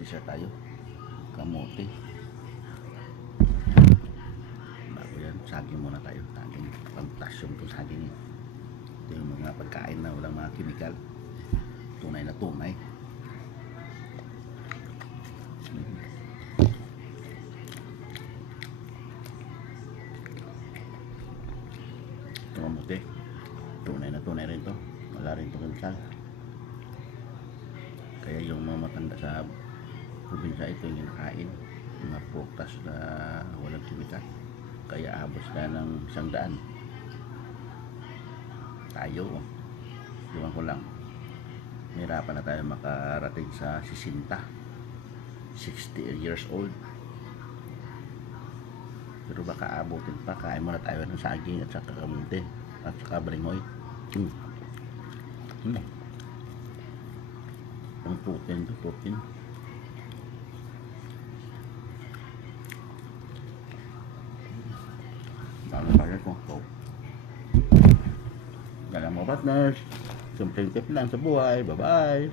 dessert tayo. Kamote. Bago yan, saging muna tayo. Saging, pang-potassium itong saging. Ito yung mga pagkain na walang mga chemical. Tunay na tunay. Ito kamote. Tunay na tunay rin to. Wala rin itong chemical. Kaya yung mga matanda sa probinsya ito yung kinakain, mga prutas na walang chemical. Kaya abot na ng 100. Tayo, iwan ko lang, nahirapan na tayo makarating sa 60 years old. Pero baka abutin pa. Kain muna tayo ng saging at saka kamote at saka balingoy. Ang protein to, protein. Lalo tayo kung so. Galang mga partners. Simpleng tip lang sa buhay. Bye-bye.